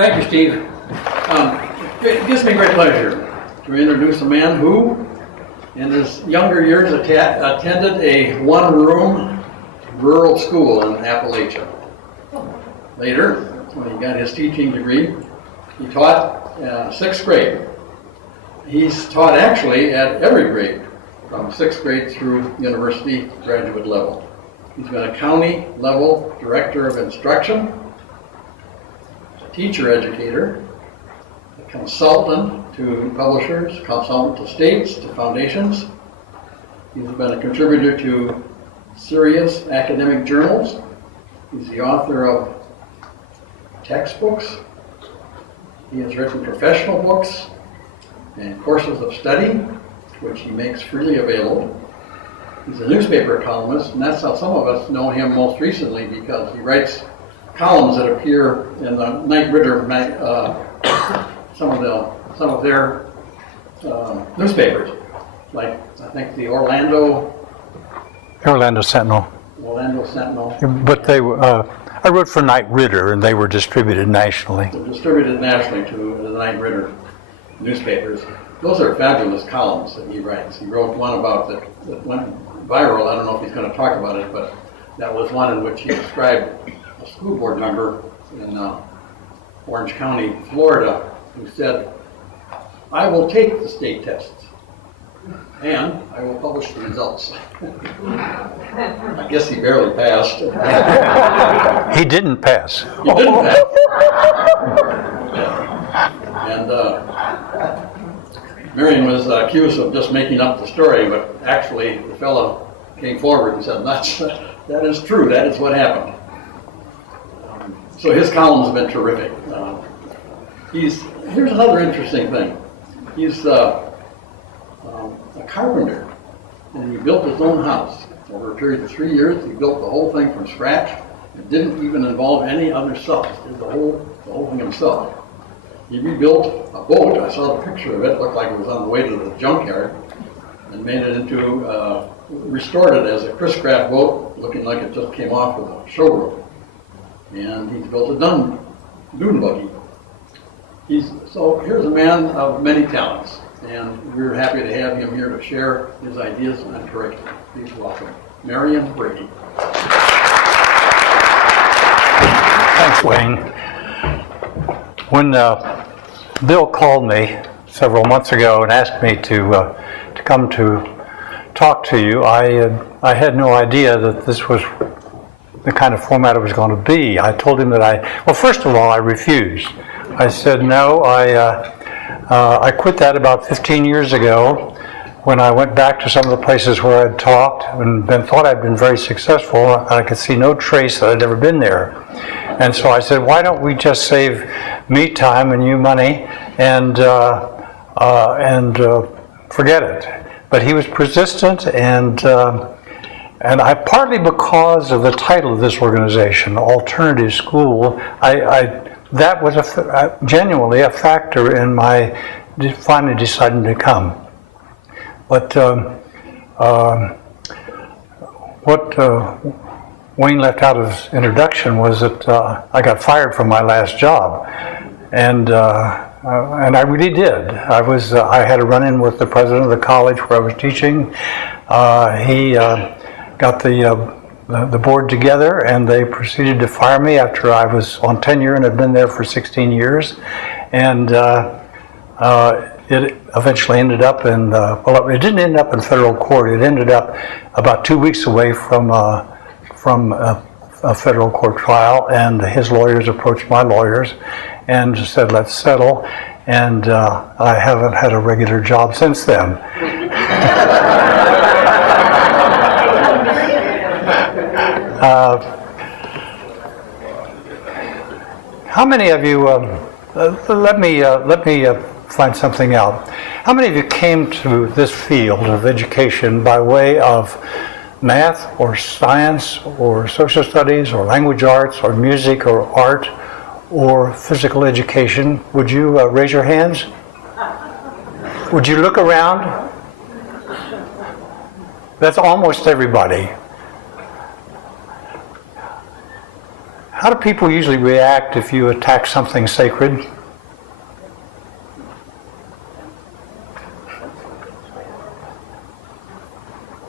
Thank you, Steve. It gives me great pleasure to introduce a man who, in his younger years, attended a one-room rural school in Appalachia. Later, when he got his teaching degree, he taught 6th grade. He's taught actually at every grade, from 6th grade through university graduate level. He's been a county level director of instruction, a teacher educator, a consultant to publishers, consultant to states, to foundations. He's been a contributor to serious academic journals. He's the author of textbooks. He has written professional books and courses of study, which he makes freely available. He's a newspaper columnist, and that's how some of us know him most recently, because he writes columns that appear in the Knight Ridder, some of their newspapers, like I think the Orlando Sentinel. But they were. I wrote for Knight Ridder, and they were distributed nationally. They're distributed nationally to the Knight Ridder newspapers. Those are fabulous columns that he writes. He wrote one about that went viral. I don't know if he's going to talk about it, but that was one in which he described a school board member in Orange County, Florida, who said, "I will take the state tests, and I will publish the results." I guess he barely passed. He didn't pass. He didn't pass. And Marion was accused of just making up the story, but actually the fellow came forward and said, that is true, that is what happened. So his columns have been terrific. Here's another interesting thing. He's a carpenter, and he built his own house. Over a period of 3 years, he built the whole thing from scratch. It didn't even involve any other stuff. He did the whole thing himself. He rebuilt a boat. I saw the picture of it. It looked like it was on the way to the junkyard, and made it into, restored it as a Chris Craft boat, looking like it just came off of the showroom. And he's built a dune buggy. So here's a man of many talents, and we're happy to have him here to share his ideas on curriculum. Please welcome Marion Brady. Thanks, Wayne. When Bill called me several months ago and asked me to come to talk to you, I had no idea that this was the kind of format it was going to be. I told him that well, first of all, I refused. I said, no, I quit that about 15 years ago when I went back to some of the places where I'd talked and thought I'd been very successful. I could see no trace that I'd ever been there. And so I said, why don't we just save me time and you money and forget it. But he was persistent, and I, partly because of the title of this organization, Alternative School, that was genuinely a factor in my finally deciding to come. But what Wayne left out of his introduction was that I got fired from my last job, and I really did. I had a run-in with the president of the college where I was teaching. He got the board together, and they proceeded to fire me after I was on tenure and had been there for 16 years. And it eventually ended up in, well, it didn't end up in federal court. It ended up about 2 weeks away from a federal court trial, and his lawyers approached my lawyers and said, let's settle. And I haven't had a regular job since then. How many of you, let me find something out. How many of you came to this field of education by way of math or science or social studies or language arts or music or art or physical education? Would you raise your hands? Would you look around? That's almost everybody. How do people usually react if you attack something sacred?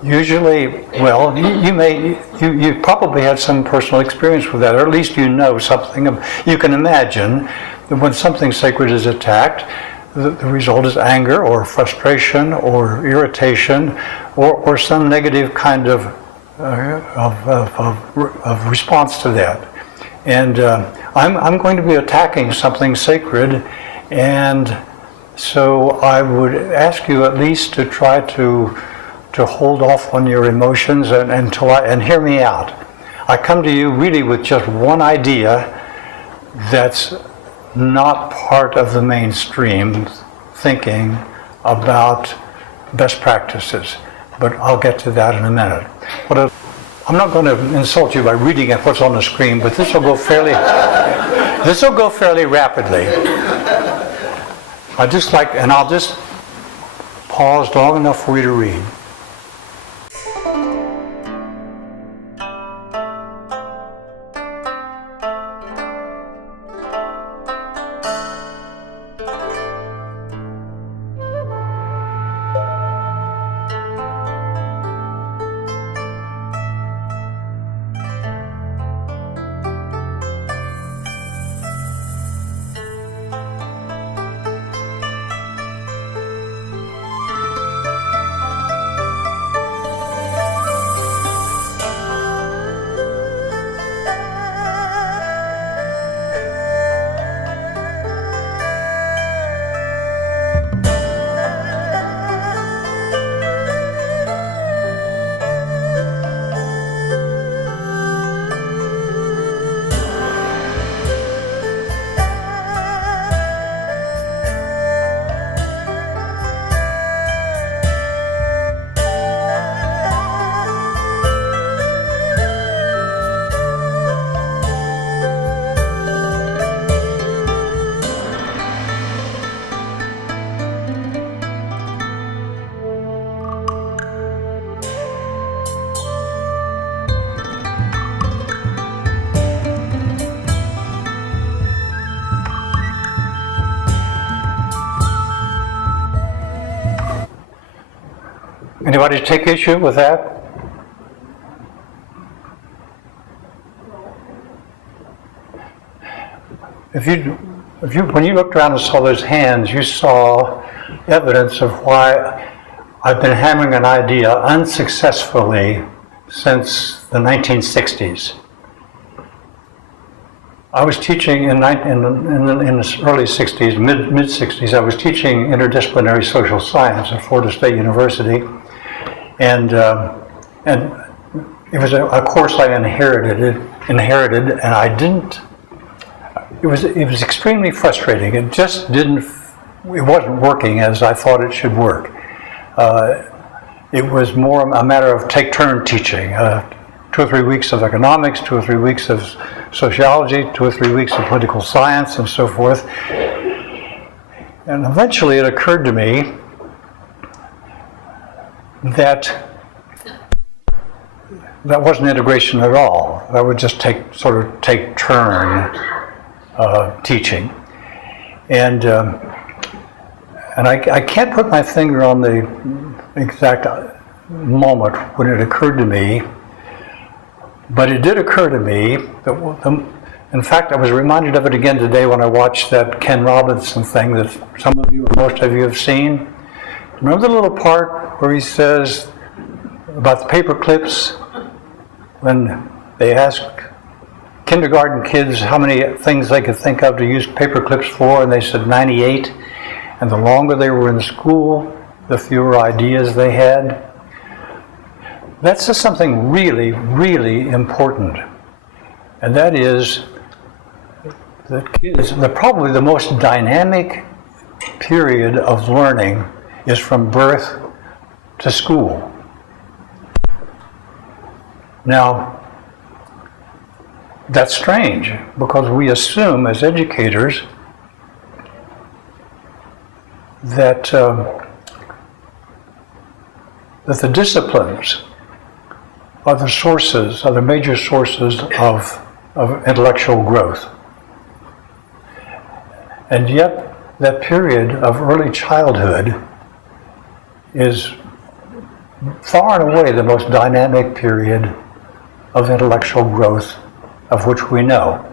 Usually, well, you probably had some personal experience with that, or at least you know something. You can imagine that when something sacred is attacked, the result is anger or frustration or irritation or some negative kind of response to that. And I'm going to be attacking something sacred, and so I would ask you at least to try to hold off on your emotions and hear me out. I come to you really with just one idea that's not part of the mainstream thinking about best practices, but I'll get to that in a minute. I'm not going to insult you by reading what's on the screen, but this will go fairly rapidly. I'll just pause long enough for you to read. Anybody take issue with that? When you looked around and saw those hands, you saw evidence of why I've been hammering an idea unsuccessfully since the 1960s. I was teaching in the early 60s, mid-60s, I was teaching interdisciplinary social science at Florida State University. And it was a course I inherited, and I didn't. It was extremely frustrating. It wasn't working as I thought it should work. It was more a matter of take-turn teaching. 2 or 3 weeks of economics, 2 or 3 weeks of sociology, 2 or 3 weeks of political science, and so forth. And eventually it occurred to me that wasn't integration at all. That would just take turn teaching. And I can't put my finger on the exact moment when it occurred to me, but it did occur to me that, in fact, I was reminded of it again today when I watched that Ken Robinson thing that some of you or most of you have seen. Remember the little part where he says about the paper clips, when they ask kindergarten kids how many things they could think of to use paper clips for, and they said 98, and the longer they were in school, the fewer ideas they had. That's just something really, really important, and that is that kids, probably the most dynamic period of learning is from birth to school. Now, that's strange because we assume as educators that the disciplines are the major sources of of intellectual growth. And yet, that period of early childhood is far and away the most dynamic period of intellectual growth of which we know.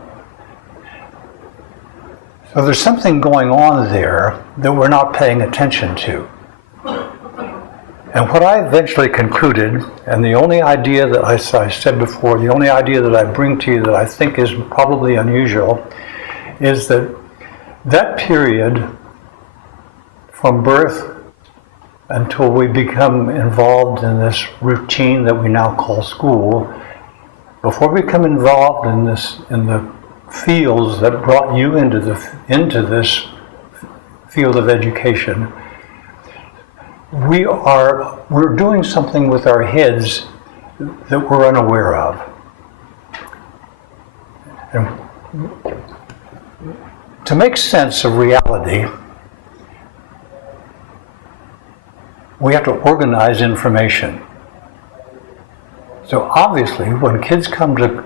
So there's something going on there that we're not paying attention to. And what I eventually concluded, and the only idea that I said before, the only idea that I bring to you that I think is probably unusual, is that that period from birth until we become involved in this routine that we now call school, before we become involved in the fields that brought you into this field of education, we're doing something with our heads that we're unaware of. And to make sense of reality, we have to organize information. So obviously, when kids come to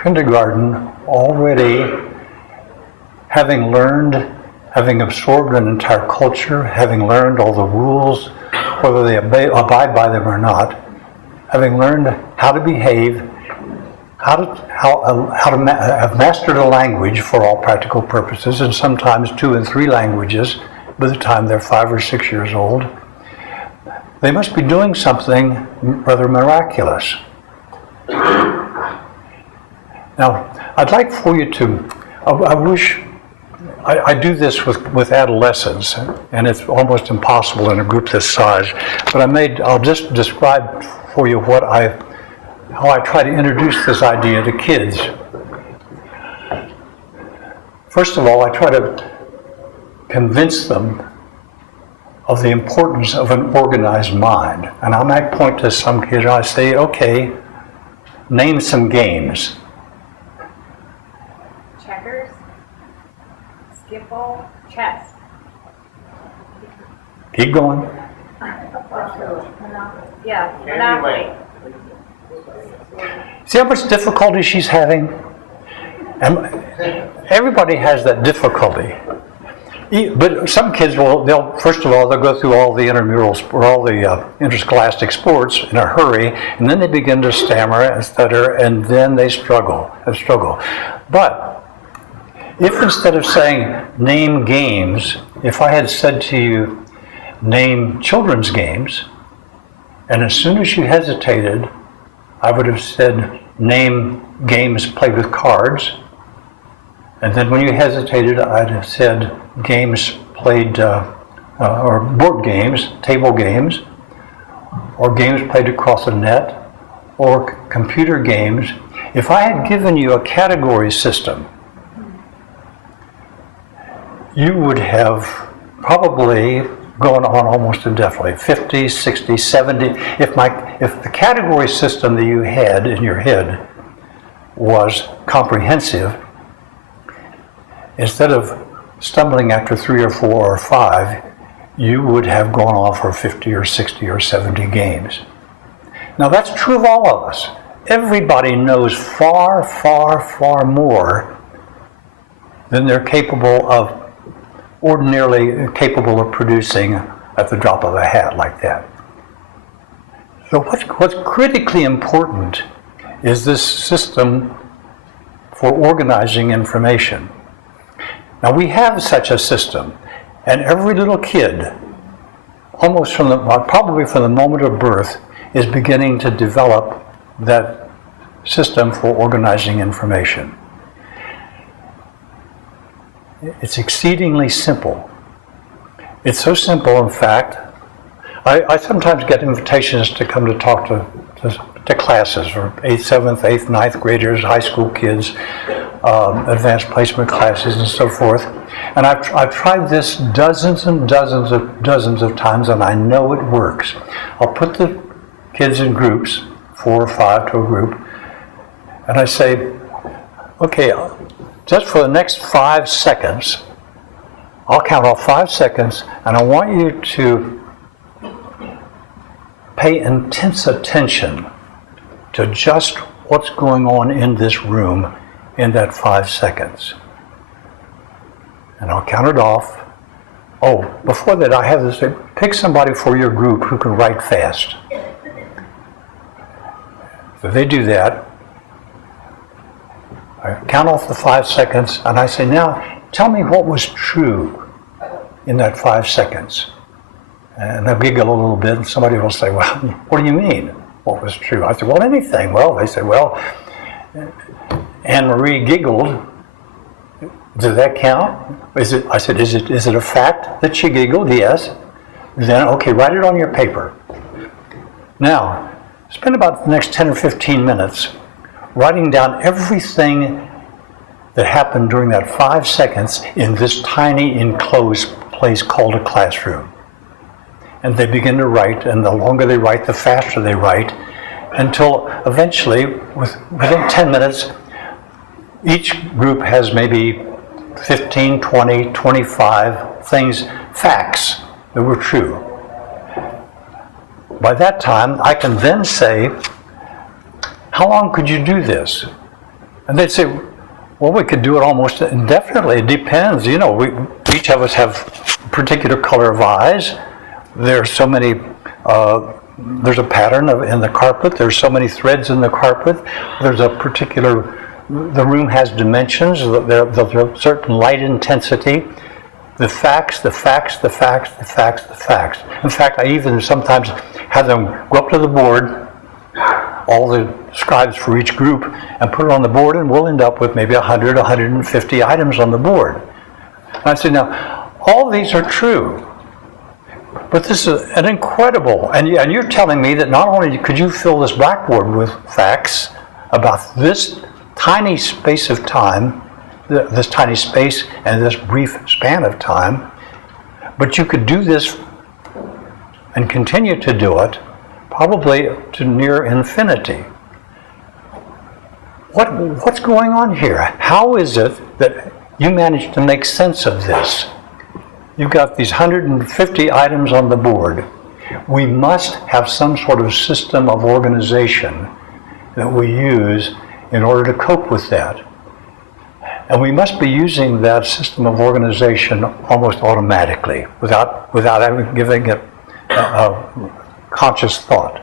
kindergarten already having learned, having absorbed an entire culture, having learned all the rules, whether they abide by them or not, having learned how to behave, have mastered a language for all practical purposes, and sometimes 2 and 3 languages by the time they're 5 or 6 years old, they must be doing something rather miraculous. Now, I'd like for you to, I do this with adolescents, and it's almost impossible in a group this size, but I'll just describe for you how I try to introduce this idea to kids. First of all, I try to convince them of the importance of an organized mind. And I might point to some kid and I say, okay, name some games. Checkers, skip-ball, chess. Keep going. Yeah, Monopoly. See how much difficulty she's having? And everybody has that difficulty. But some kids they'll first of all, they'll go through all the intramurals or all the interscholastic sports in a hurry, and then they begin to stammer and stutter, and then they struggle. But if instead of saying name games, if I had said to you name children's games, and as soon as you hesitated, I would have said name games played with cards, and then when you hesitated, I'd have said games played, or board games, table games, or games played across a net, or computer games. If I had given you a category system, you would have probably gone on almost indefinitely, 50, 60, 70. If the category system that you had in your head was comprehensive, instead of stumbling after 3 or 4 or 5, you would have gone off for 50 or 60 or 70 games. Now that's true of all of us. Everybody knows far, far, far more than they're ordinarily capable of producing at the drop of a hat like that. So what's critically important is this system for organizing information. Now we have such a system, and every little kid, probably from the moment of birth, is beginning to develop that system for organizing information. It's exceedingly simple. It's so simple, in fact, I sometimes get invitations to come to talk to classes, or 8th, 7th, 8th, 9th graders, high school kids, advanced placement classes, and so forth. And I've tried this dozens and dozens of times, and I know it works. I'll put the kids in groups, 4 or 5 to a group, and I say, okay, just for the next 5 seconds, I'll count off 5 seconds, and I want you to pay intense attention to just what's going on in this room in that 5 seconds. And I'll count it off. Oh, before that, I have to say, pick somebody for your group who can write fast. So they do that. I count off the 5 seconds, and I say, now, tell me what was true in that 5 seconds. And they'll giggle a little bit, and somebody will say, well, what do you mean, what was true? I said, well, anything. Well, they say, well, Anne-Marie giggled. Does that count? I said, is it a fact that she giggled? Yes. Then, okay, write it on your paper. Now, spend about the next 10 or 15 minutes writing down everything that happened during that 5 seconds in this tiny enclosed place called a classroom. And they begin to write, and the longer they write, the faster they write, until eventually, within 10 minutes, each group has maybe 15, 20, 25 things, facts that were true. By that time, I can then say, how long could you do this? And they'd say, well, we could do it almost indefinitely. It depends. You know, each of us have a particular color of eyes. There's so many, there's a pattern in the carpet. There's so many threads in the carpet. There's a particular, the room has dimensions. There's a certain light intensity. The facts. In fact, I even sometimes have them go up to the board, all the scribes for each group, and put it on the board, and we'll end up with maybe 100, 150 items on the board. And I say, now, all these are true, but this is an incredible, and you're telling me that not only could you fill this blackboard with facts about this tiny space of time, this tiny space and this brief span of time, but you could do this and continue to do it probably to near infinity. What's going on here? How is it that you managed to make sense of this? You've got these 150 items on the board. We must have some sort of system of organization that we use in order to cope with that. And we must be using that system of organization almost automatically, without having giving it a conscious thought.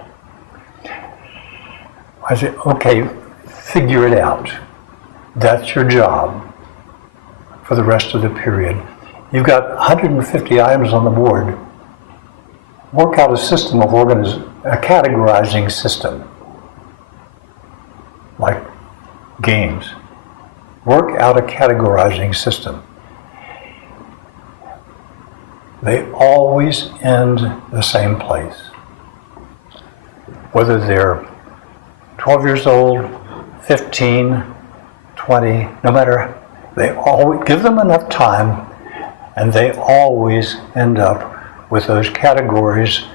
I say, okay, figure it out. That's your job for the rest of the period. You've got 150 items on the board. Work out a system of a categorizing system, like games. Work out a categorizing system. They always end the same place. Whether they're 12 years old, 15, 20, no matter, they always give them enough time, and they always end up with those categories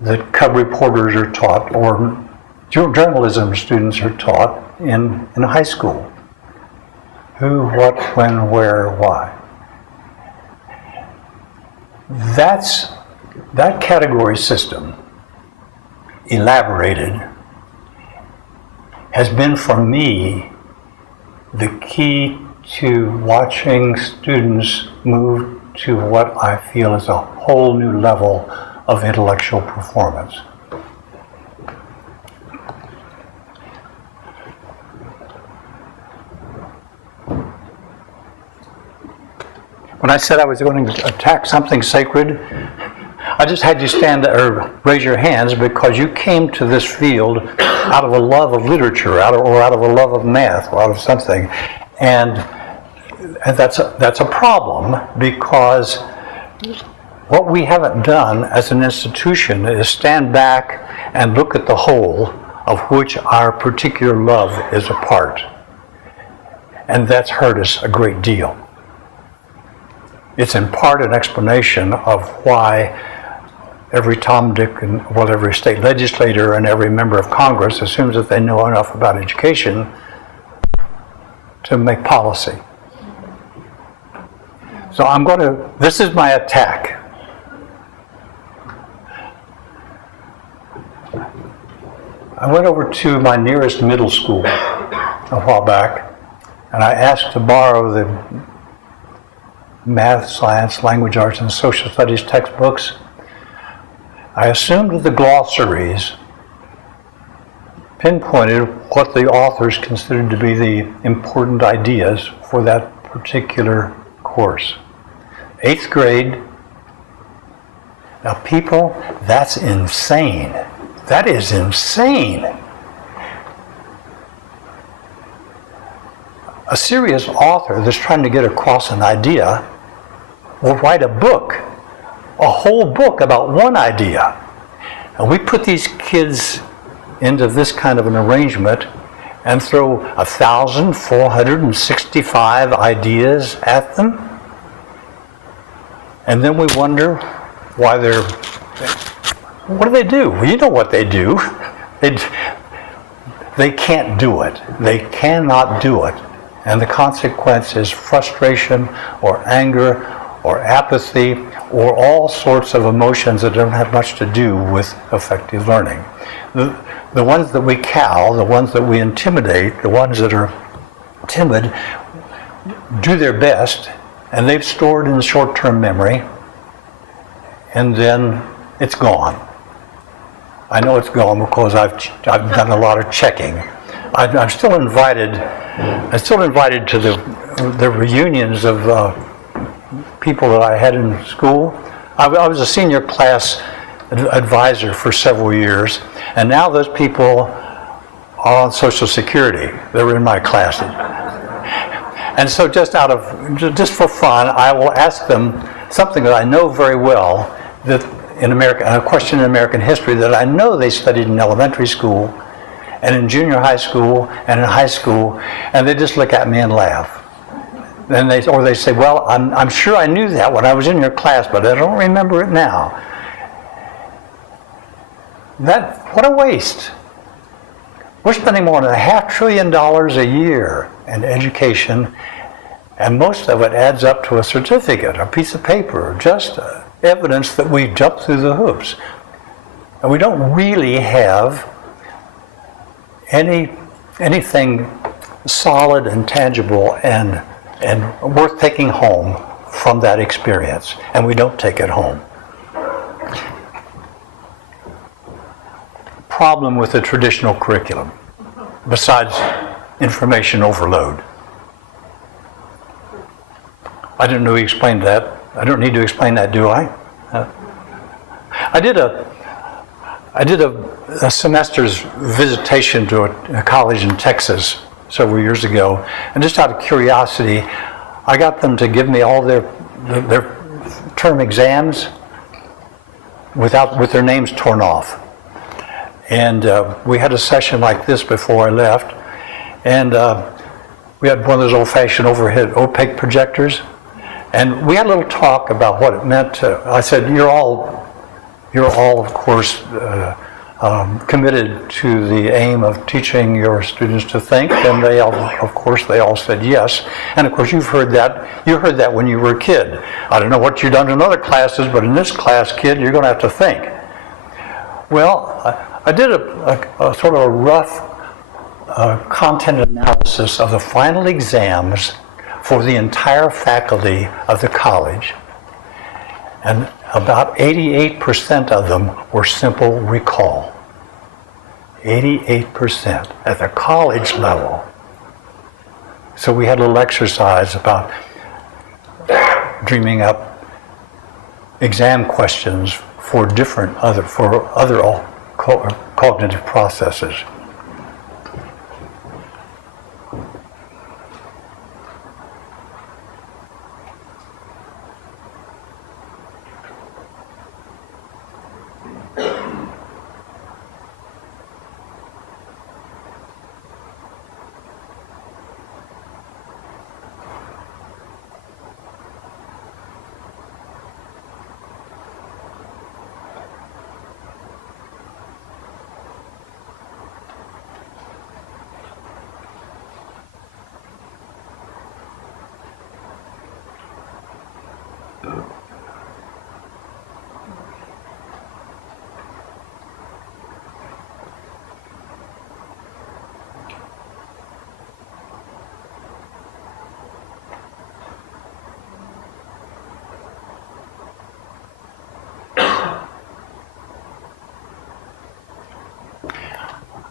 that cub reporters are taught, or journalism students are taught in high school. Who, what, when, where, why. That category system, elaborated, has been for me the key to watching students move to what I feel is a whole new level of intellectual performance. When I said I was going to attack something sacred, I just had you stand or raise your hands because you came to this field out of a love of literature, or out of a love of math, or out of something, and that's a problem, because what we haven't done as an institution is stand back and look at the whole of which our particular love is a part, and that's hurt us a great deal. It's in part an explanation of why every Tom, Dick, and every state legislator and every member of Congress assumes that they know enough about education to make policy. So this is my attack. I went over to my nearest middle school a while back, and I asked to borrow the math, science, language arts, and social studies textbooks. I assumed that the glossaries pinpointed what the authors considered to be the important ideas for that particular course. 8th grade. Now people, that's insane. That is insane. A serious author that's trying to get across an idea will write a book, a whole book about one idea. And we put these kids into this kind of an arrangement and throw 1,465 ideas at them. And then we wonder why what do they do? Well, you know what they do. They can't do it. They cannot do it. And the consequence is frustration or anger or apathy or all sorts of emotions that don't have much to do with effective learning. The ones that we cow, the ones that we intimidate, the ones that are timid, do their best, and they've stored in short-term memory, and then it's gone. I know it's gone because I've done a lot of checking. I'm still invited to the reunions of people that I had in school. I was a senior class advisor for several years, and now those people are on Social Security. They were in my classes. And so just for fun, I will ask them something that I know very well, that in America, a question in American history that I know they studied in elementary school and in junior high school and in high school, and they just look at me and laugh. Then they say, well, I'm sure I knew that when I was in your class, but I don't remember it now. What a waste. We're spending more than $500 billion a year in education, and most of it adds up to a certificate, a piece of paper, just evidence that we jumped through the hoops. And we don't really have anything solid and tangible and worth taking home from that experience, and we don't take it home. Problem with the traditional curriculum, besides information overload. I didn't know he explained that. I don't need to explain that, do I? I did a semester's visitation to a college in Texas several years ago, and just out of curiosity, I got them to give me all their term exams with their names torn off. And we had a session like this before I left, and we had one of those old-fashioned overhead opaque projectors, and we had a little talk about what it meant to. I said, "You're all, of course, committed to the aim of teaching your students to think," and they all said yes. And of course, you heard that when you were a kid. I don't know what you've done in other classes, but in this class, kid, you're going to have to think. Well, I did a sort of a rough content analysis of the final exams for the entire faculty of the college, and about 88% of them were simple recall. 88% at the college level. So we had a little exercise about dreaming up exam questions for other cognitive processes.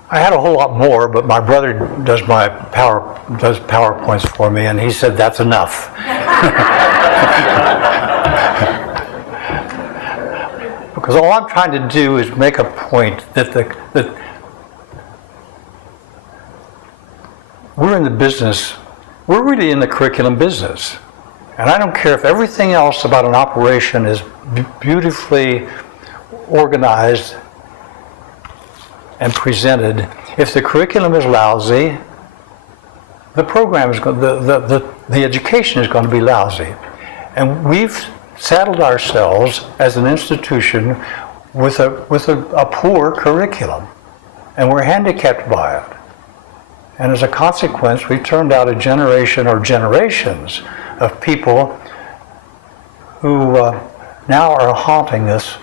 I had a whole lot more, but my brother does PowerPoints for me, and he said that's enough. Because all I'm trying to do is make a point that we're in the business, we're really in the curriculum business. And I don't care if everything else about an operation is beautifully organized and presented. If the curriculum is lousy, the program is going, the education is going to be lousy. And we've saddled ourselves as an institution with a poor curriculum, and we're handicapped by it. And as a consequence, we've turned out a generation or generations of people who now are haunting us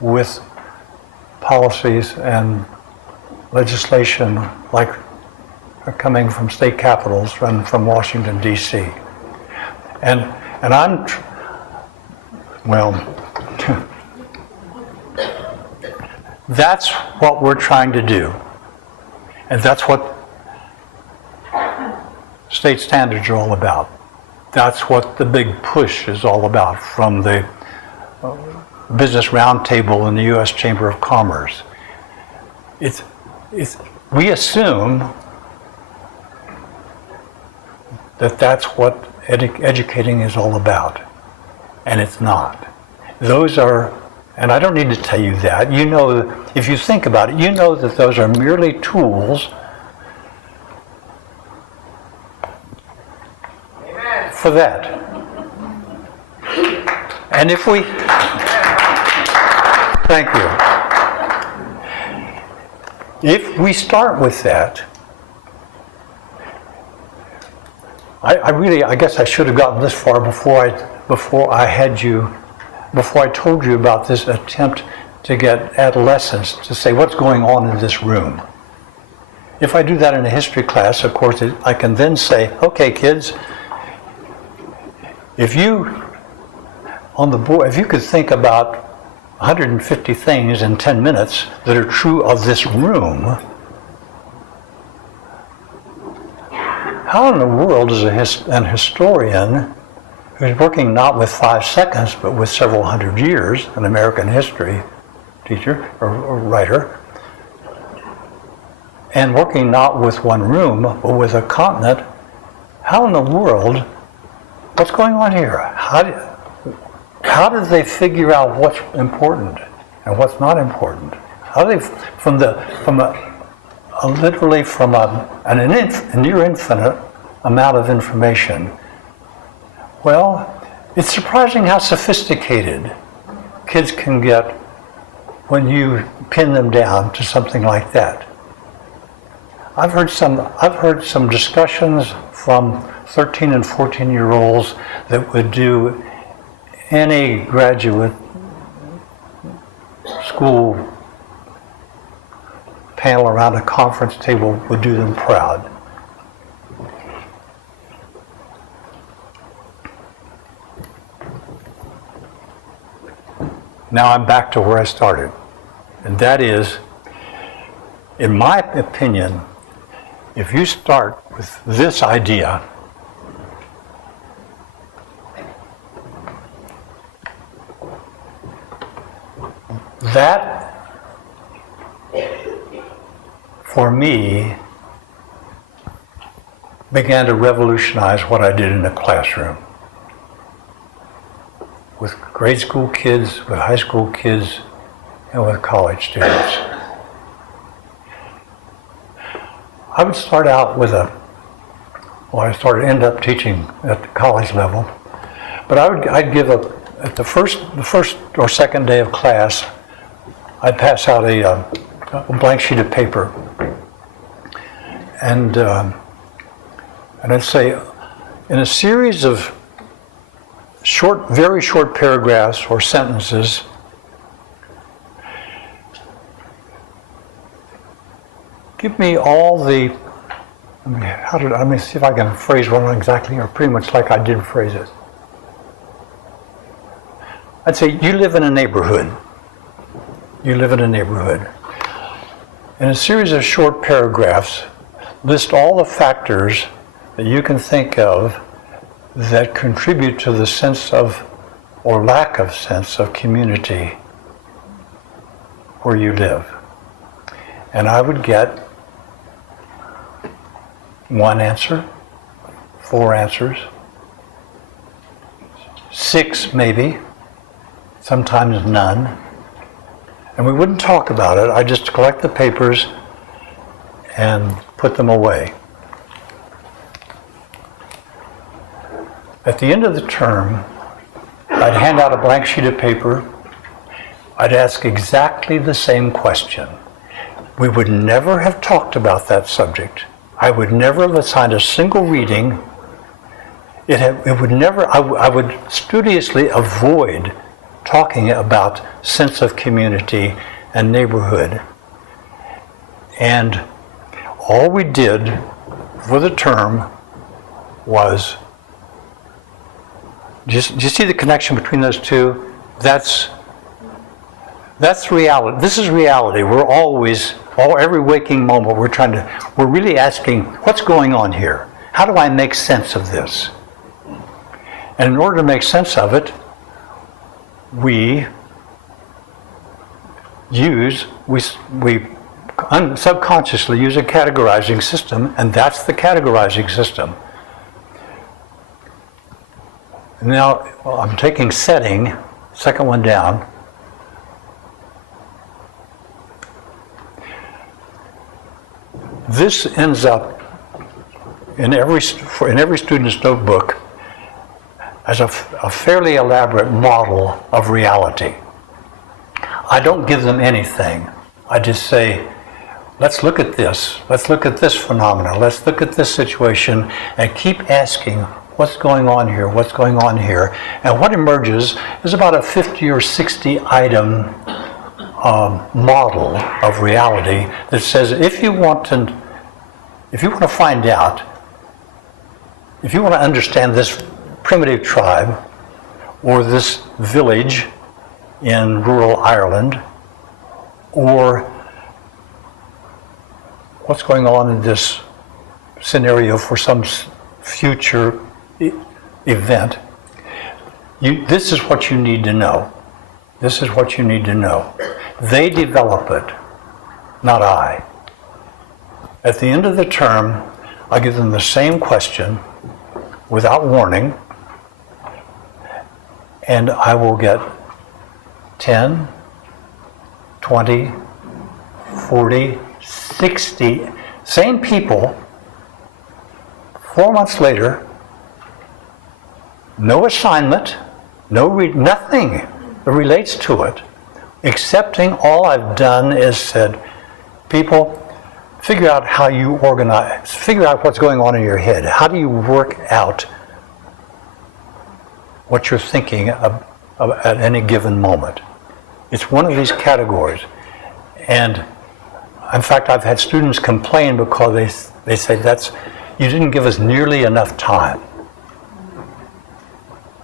with policies and legislation like coming from state capitals and from Washington, D.C. And I'm, well, that's what we're trying to do. And that's what state standards are all about. That's what the big push is all about from the Business Roundtable in the U.S. Chamber of Commerce. We assume that that's what educating is all about, and it's not. Those are, and I don't need to tell you that. You know, if you think about it, you know that those are merely tools for that. And if we, thank you. If we start with that, I guess I should have gotten this far before I told you about this attempt to get adolescents to say what's going on in this room. If I do that in a history class, of course, I can then say, okay, kids, if you on the board, if you could think about 150 things in 10 minutes that are true of this room, how in the world is an historian who's working not with 5 seconds but with several hundred years, an American history teacher or writer, and working not with one room but with a continent, how in the world, what's going on here? How do they figure out what's important and what's not important? How do they, literally from a near infinite amount of information? Well, it's surprising how sophisticated kids can get when you pin them down to something like that. I've heard some discussions from 13 and 14-year-olds that would do any graduate school panel around a conference table would do them proud. Now I'm back to where I started, and that is, in my opinion, if you start with this idea, that, for me, began to revolutionize what I did in the classroom. With grade school kids, with high school kids, and with college students. I would start out with I end up teaching at the college level, but I'd give at the first or second day of class, I'd pass out a blank sheet of paper, and I'd say, in a series of very short paragraphs or sentences, give me all the. Let me see if I can phrase one exactly, or pretty much like I did phrase it. I'd say, you live in a neighborhood. You live in a neighborhood. in a series of short paragraphs, list all the factors that you can think of that contribute to the sense of, or lack of sense of community where you live. And I would get 1 answer, 4 answers, 6 maybe, sometimes none. And we wouldn't talk about it. I just collect the papers and put them away. At the end of the term, I'd hand out a blank sheet of paper. I'd ask exactly the same question. We would never have talked about that subject. I would never have assigned a single reading. It would never, I would studiously avoid talking about sense of community and neighborhood. And all we did for the term was, do you see the connection between those two? That's reality. This is reality. We're always, every waking moment, we're really asking, what's going on here? How do I make sense of this? And in order to make sense of it, we subconsciously use a categorizing system, and that's the categorizing system. Now, I'm taking setting, second one down. This ends up in every student's notebook as a fairly elaborate model of reality. I don't give them anything. I just say, let's look at this. Let's look at this phenomenon. Let's look at this situation and keep asking, what's going on here? What's going on here? And what emerges is about a 50 or 60 item model of reality that says if you want to find out, if you want to understand this primitive tribe or this village in rural Ireland, or what's going on in this scenario for some future event, this is what you need to know. This is what you need to know. They develop it, not I. At the end of the term, I give them the same question without warning, and I will get 10, 20, 40, 60, same people, 4 months later, no assignment, nothing that relates to it, excepting all I've done is said, people, figure out how you organize, figure out what's going on in your head. How do you work out what you're thinking of at any given moment? It's one of these categories. And in fact, I've had students complain because they say, you didn't give us nearly enough time.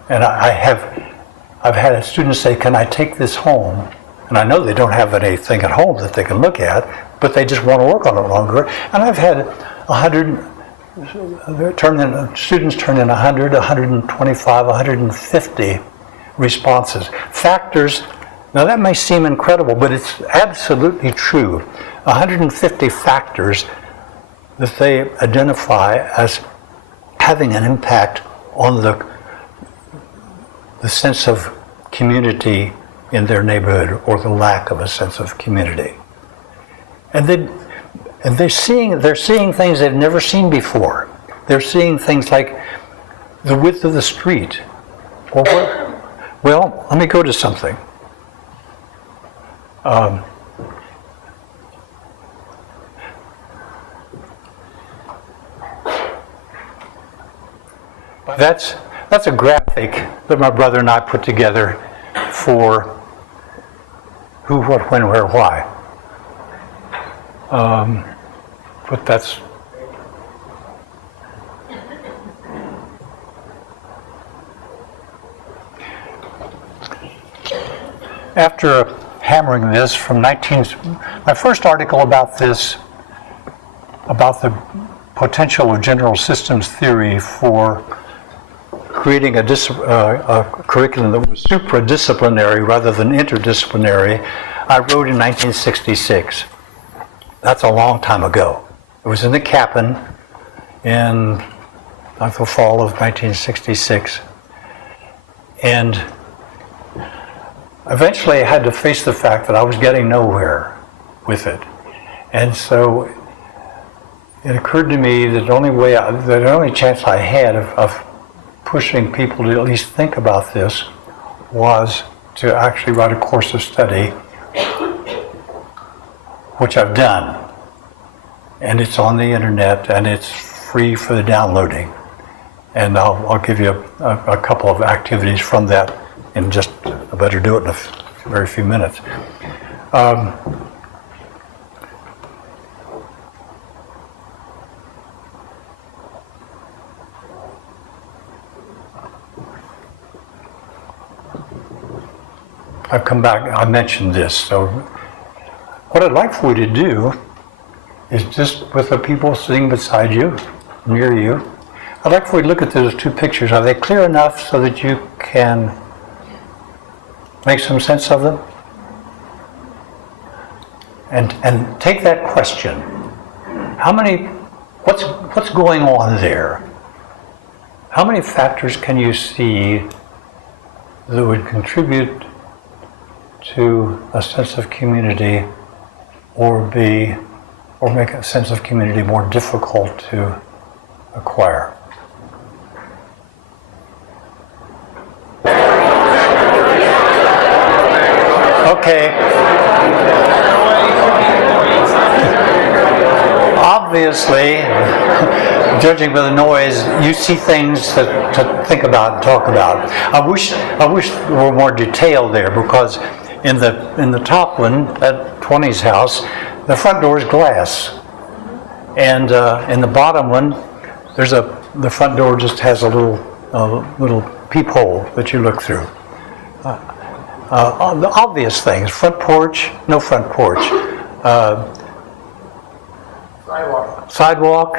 And I've had students say, can I take this home? And I know they don't have anything at home that they can look at, but they just want to work on it longer. And I've had 100, students turn in 100, 125, 150 responses. Factors, now that may seem incredible, but it's absolutely true. 150 factors that they identify as having an impact on the sense of community in their neighborhood, or the lack of a sense of community. And they're seeing things they've never seen before. They're seeing things like the width of the street, or well, let me go to something. That's a graphic that my brother and I put together for who, what, when, where, why. But that's after hammering this from my first article about this, about the potential of general systems theory for creating a curriculum that was supradisciplinary rather than interdisciplinary, I wrote in 1966. That's a long time ago. It was in the Kaplan in the fall of 1966. And eventually I had to face the fact that I was getting nowhere with it. And so it occurred to me that the only chance I had of pushing people to at least think about this was to actually write a course of study, which I've done. And it's on the internet and it's free for the downloading. And I'll give you a couple of activities from that in just, I better do it in a very few minutes. I've come back, I mentioned this, so what I'd like for you to do is just with the people sitting beside you, near you, I'd like for you to look at those two pictures. Are they clear enough so that you can make some sense of them? And take that question. What's going on there? How many factors can you see that would contribute to a sense of community or make a sense of community more difficult to acquire? Okay. Obviously, judging by the noise, you see things to think about and talk about. I wish there were more detail there, because in the top one, at 20's house, the front door is glass, and in the bottom one, the front door just has a little peephole that you look through. The obvious things: front porch, no front porch, sidewalk,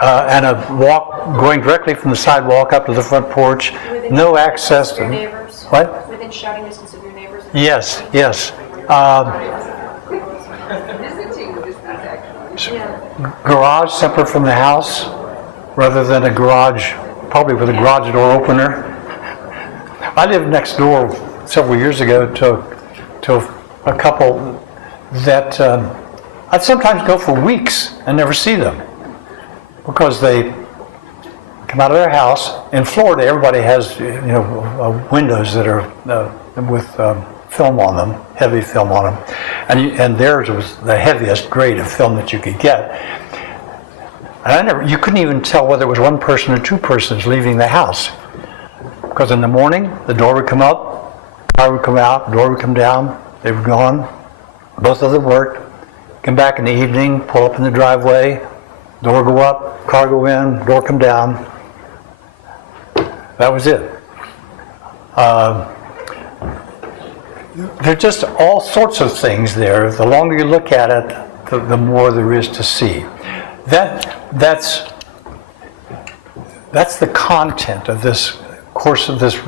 and a walk going directly from the sidewalk up to the front porch. Within No access your to neighbors? what? Within shouting distance of your neighbors? Yes. Garage separate from the house, rather than a garage, probably with a garage door opener. I lived next door several years ago to a couple that I'd sometimes go for weeks and never see them, because they come out of their house. In Florida, everybody has windows that are with film on them, heavy film on them, and theirs was the heaviest grade of film that you could get. And you couldn't even tell whether it was one person or two persons leaving the house, because in the morning the door would come up, car would come out, door would come down, they were gone. Both of them worked. Come back in the evening, pull up in the driveway, door go up, car go in, door come down. That was it. There are just all sorts of things there. The longer you look at it, the more there is to see. That's the content of this course of this.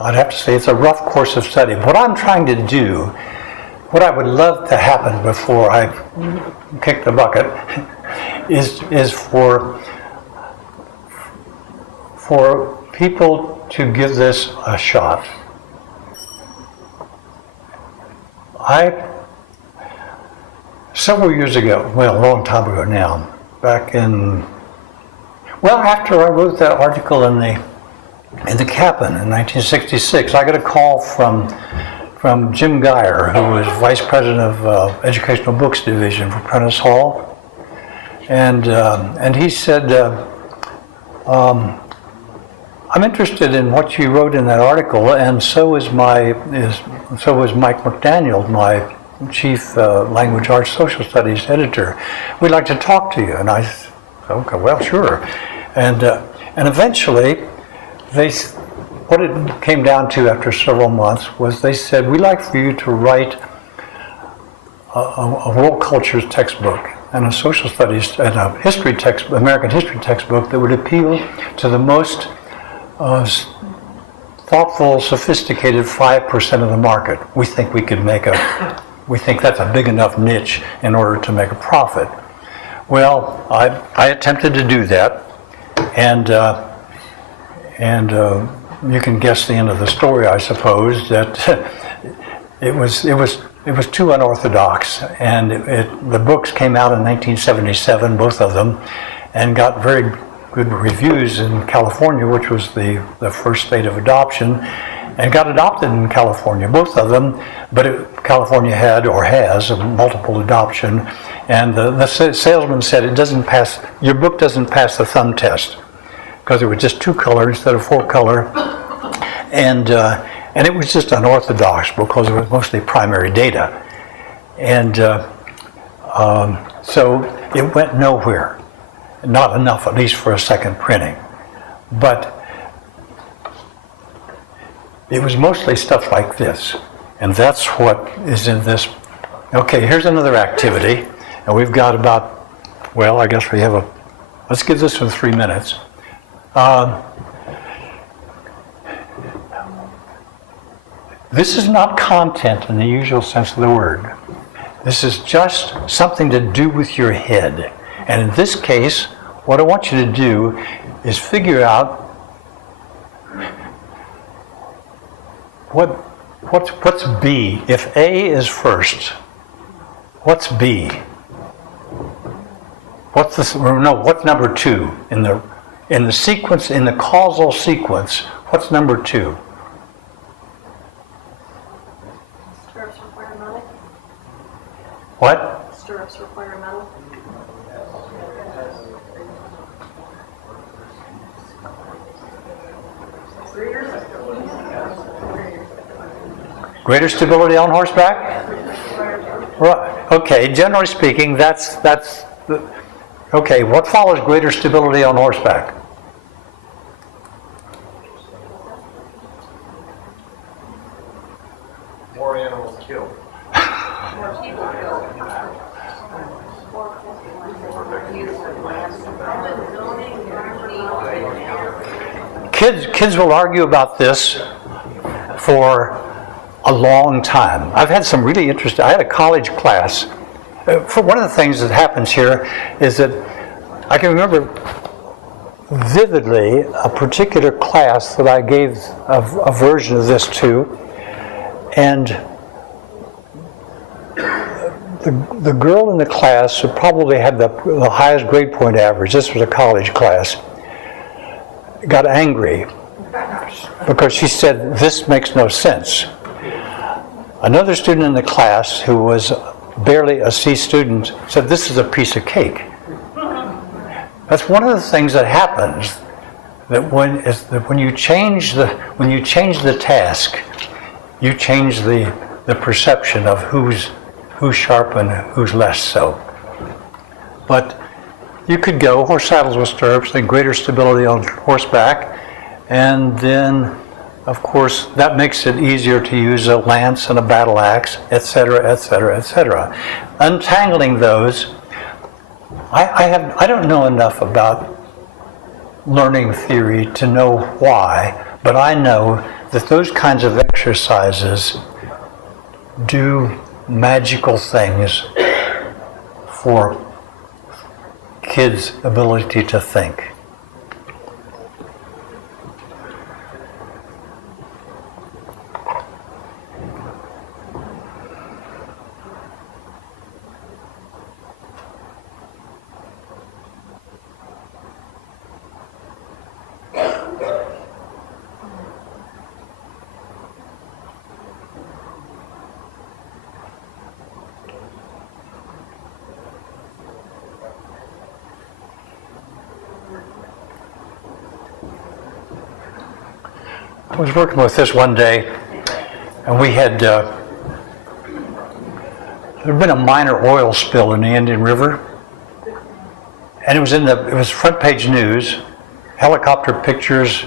I'd have to say it's a rough course of study. What I'm trying to do, what I would love to happen before I kick the bucket, is for people to give this a shot. Several years ago, well, a long time ago now, after I wrote that article in the Kaplan in 1966, I got a call from Jim Geyer, who was Vice President of Educational Books Division for Prentice Hall, and he said, I'm interested in what you wrote in that article, and so is Mike McDaniel, my Chief Language Arts Social Studies editor. We'd like to talk to you. And I said, okay, well, sure. And eventually, what it came down to after several months was they said, we'd like for you to write a world cultures textbook and a social studies and a history text, American history textbook that would appeal to the most thoughtful, sophisticated 5% of the market. We think we think that's a big enough niche in order to make a profit. Well, I attempted to do that, and you can guess the end of the story, I suppose, that it was too unorthodox, and the books came out in 1977, both of them, and got very good reviews in California, which was the first state of adoption, and got adopted in California, both of them, but California had or has a multiple adoption, and the salesman said, your book doesn't pass the thumb test, because it was just 2-color instead of 4-color, and it was just unorthodox because it was mostly primary data. And so it went nowhere. Not enough, at least for a second printing. But it was mostly stuff like this. And that's what is in this. Okay, here's another activity. And we've got about, well, I guess we have let's give this one 3 minutes. This is not content in the usual sense of the word. This is just something to do with your head. And in this case, what I want you to do is figure out what's B. If A is first, what's B? What's number 2 in the sequence, in the causal sequence? What's number 2? Stirrups require metal. What? Stirrups require metal. Greater stability on horseback? Right. Okay, generally speaking, okay, what follows greater stability on horseback? More animals killed. More people killed. Kids will argue about this for a long time. I've had some really interesting, I had a college class. For one of the things that happens here is that I can remember vividly a particular class that I gave a version of this to, and the girl in the class who probably had the highest grade point average, this was a college class, got angry because she said, this makes no sense. Another student in the class who was barely a C student said, this is a piece of cake. That's one of the things that happens, that when you change the task, you change the perception of who's sharp and who's less so. But you could go horse saddles with stirrups and greater stability on horseback, and then of course that makes it easier to use a lance and a battle axe, etc., etc., etc. Untangling those, I don't know enough about learning theory to know why, but I know that those kinds of exercises do magical things for kids' ability to think. I was working with this one day, and we had there'd been a minor oil spill in the Indian River, and it was front page news, helicopter pictures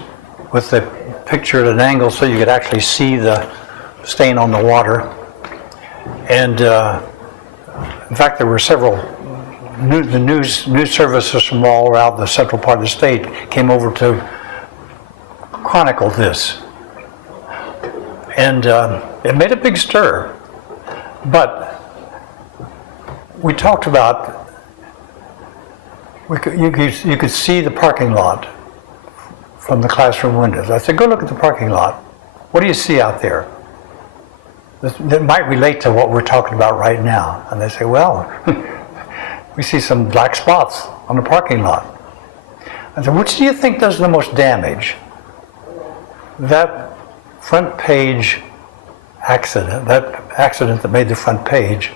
with the picture at an angle so you could actually see the stain on the water. And in fact, there were several news services from all around the central part of the state came over to chronicle this. And it made a big stir. But we talked about, you could see the parking lot from the classroom windows. I said, go look at the parking lot. What do you see out there? That might relate to what we're talking about right now. And they say, well, we see some black spots on the parking lot. I said, which do you think does the most damage? That front page accident, that accident that made the front page,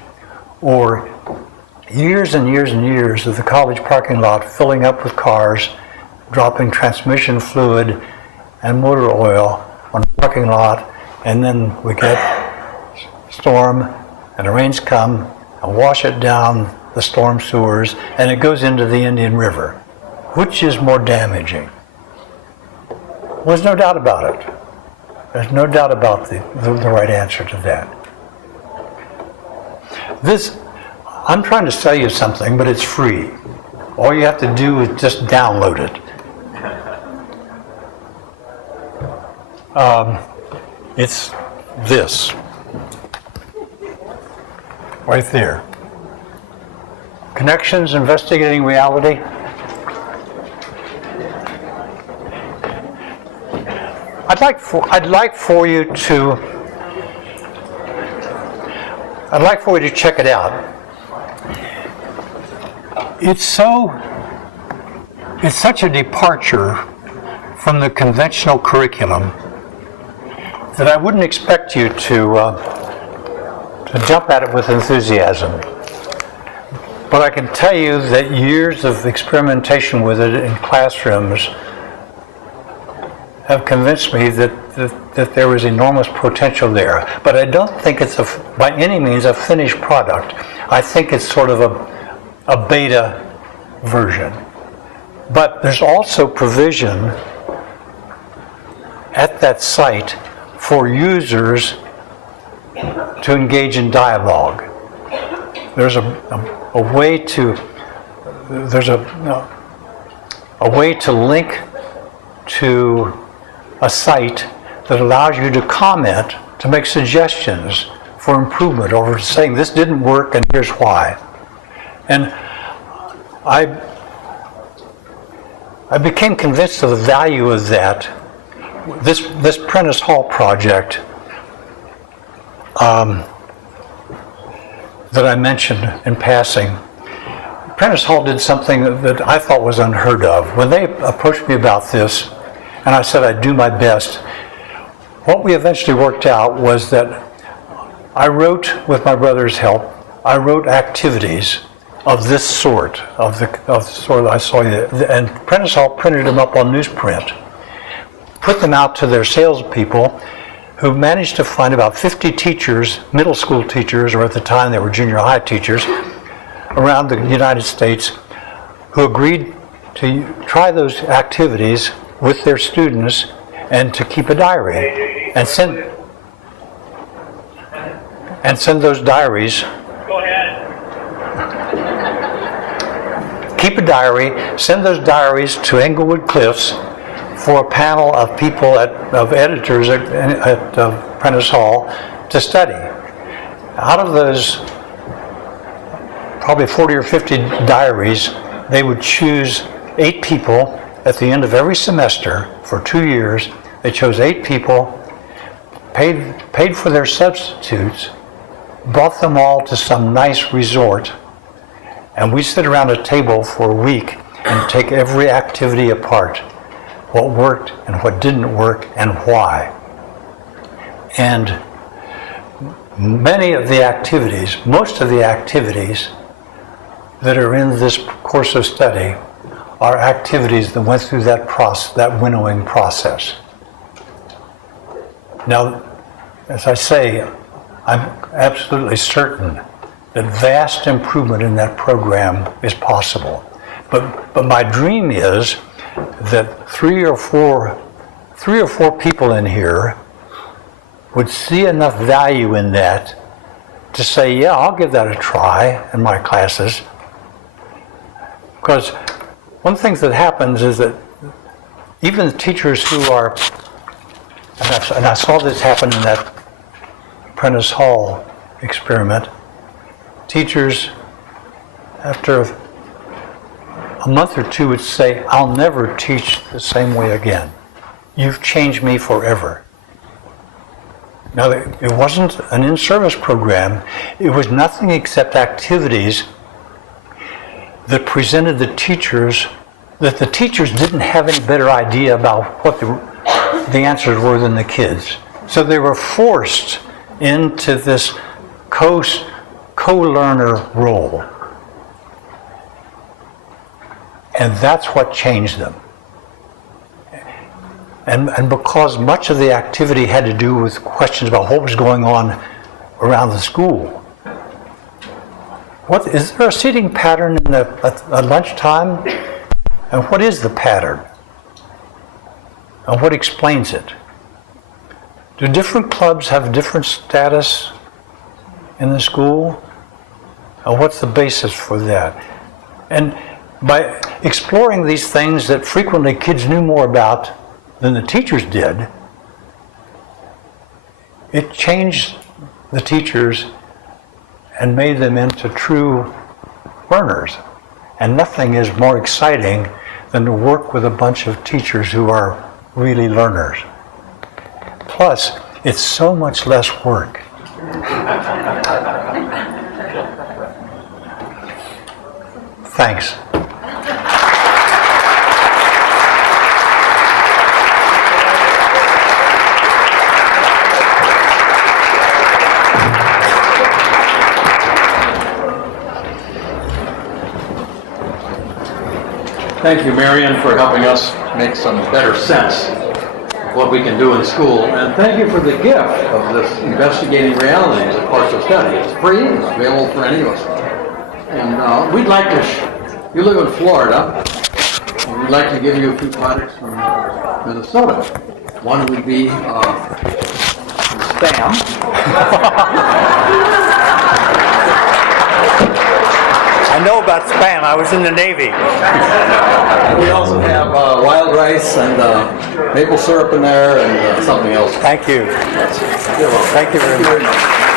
or years and years and years of the college parking lot filling up with cars, dropping transmission fluid and motor oil on the parking lot, and then we get storm and the rains come and wash it down the storm sewers, and it goes into the Indian River. Which is more damaging? Well, there's no doubt about it. There's no doubt about the right answer to that. I'm trying to sell you something, but it's free. All you have to do is just download it. It's this. Right there. Connections Investigating Reality. I'd like for you to check it out. It's such a departure from the conventional curriculum that I wouldn't expect you to jump at it with enthusiasm. But I can tell you that years of experimentation with it in classrooms have convinced me that there is enormous potential there. But I don't think it's by any means a finished product. I think it's sort of a beta version. But there's also provision at that site for users to engage in dialogue. There's a way to link to a site that allows you to comment, to make suggestions for improvement, or saying this didn't work and here's why. And I became convinced of the value of that. This Prentice Hall project that I mentioned in passing. Prentice Hall did something that I thought was unheard of. When they approached me about this, and I said I'd do my best, what we eventually worked out was that I wrote, with my brother's help, I wrote activities of this sort, of the sort I saw you, and Prentice Hall printed them up on newsprint, put them out to their salespeople, who managed to find about 50 teachers, middle school teachers, or at the time they were junior high teachers, around the United States, who agreed to try those activities with their students and to keep a diary and send those diaries. Go ahead. Keep a diary, send those diaries to Englewood Cliffs for a panel of people, of editors at Prentice Hall to study. Out of those probably 40 or 50 diaries, they would choose 8 people at the end of every semester for 2 years. They chose 8 people, paid for their substitutes, brought them all to some nice resort, and we sit around a table for a week and take every activity apart. What worked and what didn't work and why. And many of the activities, most of the activities that are in this course of study are activities that went through that winnowing process. Now, as I say, I'm absolutely certain that vast improvement in that program is possible. But my dream is that 3 or 4 3 or 4 people in here would see enough value in that to say, yeah, I'll give that a try in my classes. Because one of the things that happens is that even the teachers who are, and I saw this happen in that Prentice Hall experiment, teachers after a month or two would say, I'll never teach the same way again. You've changed me forever. Now, it wasn't an in-service program. It was nothing except activities that presented the teachers, that the teachers didn't have any better idea about what the answers were than the kids. So they were forced into this co-learner role. And that's what changed them. And because much of the activity had to do with questions about what was going on around the school. Is there a seating pattern at lunchtime? And what is the pattern? And what explains it? Do different clubs have different status in the school? And what's the basis for that? And by exploring these things that frequently kids knew more about than the teachers did, it changed the teachers and made them into true learners. And nothing is more exciting than to work with a bunch of teachers who are really learners. Plus, it's so much less work. Thanks. Thank you, Marion, for helping us make some better sense of what we can do in school. And thank you for the gift of this Investigating Realities, a course of study. It's free, it's available for any of us. And we'd like to, you live in Florida, and we'd like to give you a few products from Minnesota. One would be Spam. I know about Spam. I was in the Navy. We also have wild rice and maple syrup in there and something else. Thank you. Thank you very much.